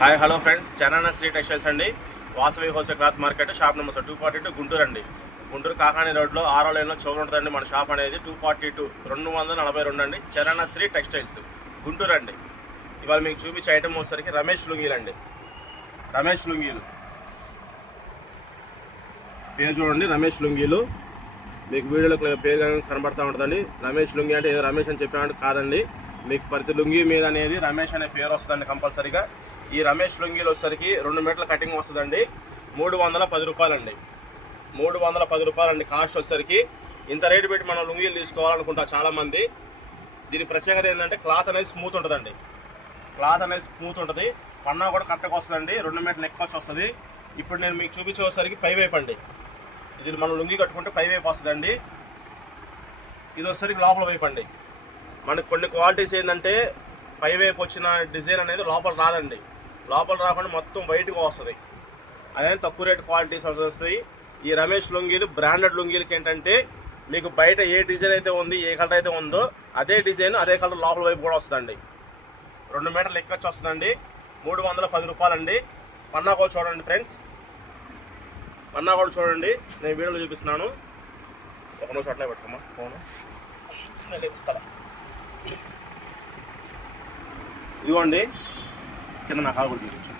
Hi hello friends, Chanana Shri textiles అండి. Vasavi wholesale cloth market, shop number 242 Guntur అండి. గుంటూరు కాకాని రోడ్లో 6వ లైన్లో చౌక్ ఉంటుందండి. మన షాప్ అనేది 242 242 అండి. చనానా శ్రీ టెక్స్టైల్స్ గుంటూరు అండి. ఇవాళ మీకు చూపించే ఐటమ్ వచ్చేసరికి రమేష్ లుంగీలు అండి. రమేష్ లుంగీలు పేరు చూడండి, రమేష్ లుంగీలు. మీకు వీడియోలో పేరు కనబడతా ఉంటుందండి. రమేష్ లుంగి అంటే ఏదో రమేష్ అని చెప్పినట్టు కాదండి. మీకు ప్రతి లుంగి మీద అనేది రమేష్ అనే పేరు వస్తుందండి కంపల్సరీగా. ఈ రమేష్ లుంగీలు వచ్చేసరికి 2 మీటర్ల కటింగ్ వస్తుందండి. 310 రూపాయలండి. 310 రూపాయలండి కాస్ట్ వచ్చేసరికి. ఇంత రేటు పెట్టి మనం లుంగీలు తీసుకోవాలనుకుంటా చాలామంది. దీని ప్రత్యేకత ఏంటంటే క్లాత్ అనేది స్మూత్ ఉంటుందండి. క్లాత్ అనేది స్మూత్ ఉంటుంది. పన్నా కూడా కరెక్ట్గా వస్తుందండి. 2 మీటర్లు ఎక్కువ వస్తుంది. ఇప్పుడు నేను మీకు చూపించేసరికి పై వైపు అండి. ఇది మనం లుంగి కట్టుకుంటే పై వైపు వస్తుందండి. ఇది వచ్చేసరికి లోపల వైపు అండి. మనకు కొన్ని క్వాలిటీస్ ఏంటంటే పై వైపు వచ్చిన డిజైన్ అనేది లోపల రాదండి. లోపల రాకుండా మొత్తం వైట్గా వస్తుంది. అదే తక్కువ రేట్ క్వాలిటీస్ వస్తాయి. ఈ రమేష్ లుంగీలు బ్రాండెడ్ లుంగీలకి ఏంటంటే మీకు బయట ఏ డిజైన్ అయితే ఉంది, ఏ కలర్ అయితే ఉందో అదే డిజైన్ అదే కలర్ లోపల వైపు కూడా వస్తుందండి. 2 మీటర్లు ఎక్కువ వస్తుందండి. 310 రూపాయలండి. పన్నా కూడా చూడండి ఫ్రెండ్స్, పన్నా కూడా చూడండి. నేను వీడియోలో చూపిస్తున్నాను. ఒక నిమిషం అట్లే పెట్టుకోమా ఫోను, నేను లేపిస్తా. ఇదిగోండి, కింద నా కాలు కూడా చూపించు.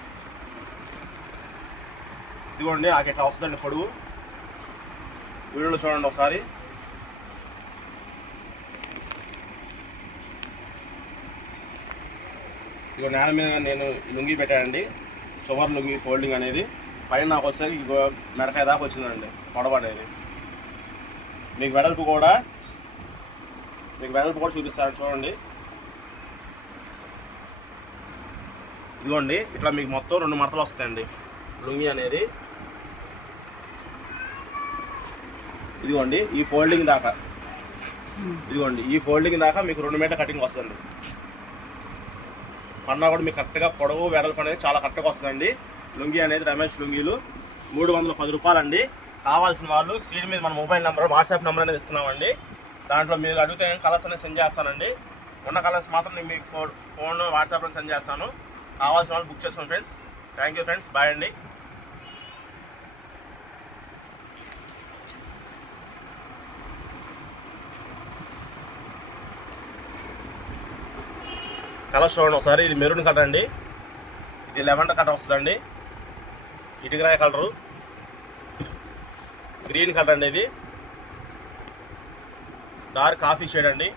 ఇదిగోండి, నాకు ఎట్లా వస్తుందండి పొడుగు. వీడియోలో చూడండి ఒకసారి. ఇదిగో నేల మీద నేను లుంగి పెట్టానండి. చువర్ లుంగి ఫోల్డింగ్ అనేది పైన నాకు వచ్చేసరికి మెడకాయ దాకా వచ్చిందండి పొడవు అనేది. మీకు వెడల్పు కూడా చూపిస్తాను చూడండి. ఇదిగోండి, ఇట్లా మీకు మొత్తం 2 మడతలు వస్తాయండి లుంగి అనేది. ఇదిగోండి, ఈ ఫోల్డింగ్ దాకా మీకు 2 మీటర్ కటింగ్ వస్తుంది. పన్నా కూడా మీకు కరెక్ట్గా పొడవు వెడల్పు అనేది చాలా కరెక్ట్గా వస్తుందండి. లుంగి అనేది రమేష్ లుంగీలు 310 రూపాయలండి. కావాల్సిన వాళ్ళు స్క్రీన్ మీద మన మొబైల్ నెంబర్, వాట్సాప్ నెంబర్ అనేది ఇస్తున్నామండి. దాంట్లో మీరు అడిగితే కలర్స్ అనేది సెండ్ చేస్తానండి. ఉన్న కలర్స్ మాత్రం నేను మీకు ఫోన్ వాట్సాప్లో సెండ్ చేస్తాను. కావాల్సిన వాళ్ళు బుక్ చేసుకోండి friends. Thank you friends, bye అండి. కలర్ చూడండి ఒకసారి. ఇది మెరూన్ కలర్ అండి. ఇది లెవెండర్ కలర్ వస్తుందండి. ఇటుకరాయ కలరు, గ్రీన్ కలర్ అండి. ఇది డార్క్ కాఫీ షేడ్ అండి.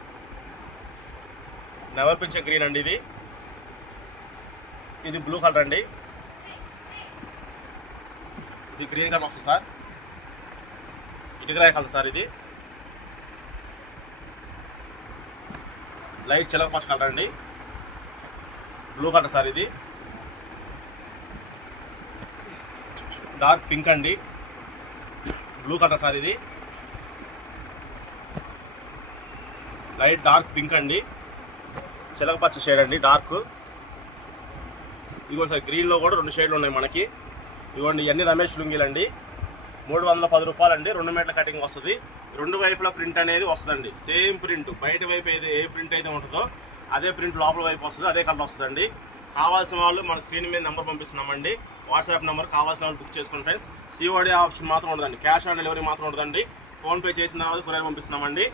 నెవర్ పించే గ్రీన్ అండి. ఇది బ్లూ కలర్ అండి. ఇది గ్రీన్ కలర్ వస్తుంది సార్. ఇటుకరాయ కలర్ సార్. ఇది లైట్ చిలకపచ్చ కలర్ అండి. Blue colour sir. ఇది డార్క్ పింక్ అండి. Blue colour sir. ఇది లైట్ డార్క్ పింక్ అండి. చిలకపచ్చ షేడ్ అండి, డార్క్. ఇదిగోండి సార్, గ్రీన్లో కూడా 2 షేడ్లు ఉన్నాయి మనకి. ఇదిగోండి, ఇవన్నీ రమేష్ లుంగీలు అండి. 310 రూపాయలండి. 2 మీటర్ల కటింగ్ వస్తుంది. 2 వైపుల ప్రింట్ అనేది వస్తుందండి. సేమ్ ప్రింట్ బయట వైపు ఏ ప్రింట్ అయితే ఉంటుందో అదే ప్రింట్ లోపల వైపు వస్తుంది, అదే కలర్ వస్తుందండి. కావాల్సిన వాళ్ళు మన స్క్రీన్ మీద నెంబర్ పంపిస్తున్నామండి. WhatsApp number. కావాల్సిన వాళ్ళు బుక్ చేసుకోండి ఫ్రెండ్స్. COD ఆప్షన్ మాత్రం ఉండదండి. క్యాష్ ఆన్ డెలివరీ మాత్రం ఉండదండి. ఫోన్పే చేసిన తర్వాత కొరియర్ పంపిస్తున్నామండి.